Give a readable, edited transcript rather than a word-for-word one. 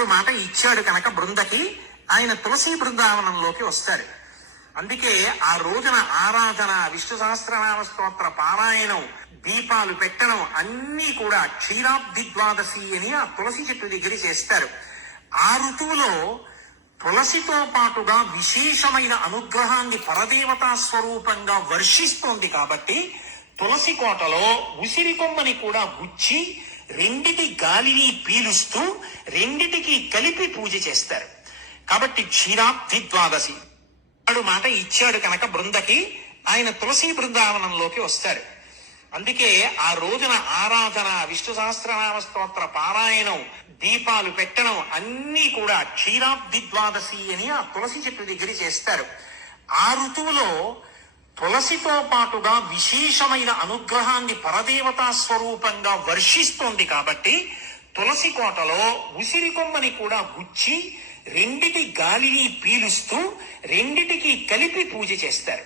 కృష్ణుడు మాట ఇచ్చాడు కనుక బృందకి ఆయన తులసి బృందావనంలోకి వస్తారు. అందుకే ఆ రోజున ఆరాధన, విష్ణు సహస్రనామ స్తోత్ర పారాయణం, దీపాలు పెట్టడం అన్నీ కూడా క్షీరాబ్ది ద్వాదశి అని ఆ తులసి చెట్టు దగ్గర చేస్తారు. ఆ ఋతువులో తులసితో పాటుగా విశేషమైన అనుగ్రహాన్ని పరదేవతా స్వరూపంగా వర్షిస్తోంది కాబట్టి తులసి కోటలో ఉసిరి కొమ్మని కూడా గుచ్చి రెండిటి గాలిని పీలుస్తూ రెండిటికి కలిపి పూజ చేస్తారు. కాబట్టి క్షీరాబ్ది ద్వాదశి మాట ఇచ్చాడు కనుక బృందకి ఆయన తులసి బృందావనంలోకి వస్తారు. అందుకే ఆ రోజున ఆరాధన, విష్ణు సహస్రనామ స్తోత్ర పారాయణం, దీపాలు పెట్టడం అన్నీ కూడా క్షీరాబ్ది ద్వాదశి అని ఆ తులసి చెట్టు దగ్గర చేస్తారు. ఆ ఋతువులో తులసితో పాటుగా విశేషమైన అనుగ్రహాన్ని పరదేవతా స్వరూపంగా వర్షిస్తోంది కాబట్టి తులసి కోటలో ఉసిరి కొమ్మని కూడా గుచ్చి రెండిటి గాలిని పీలుస్తూ రెండిటికి కలిపి పూజ చేస్తారు.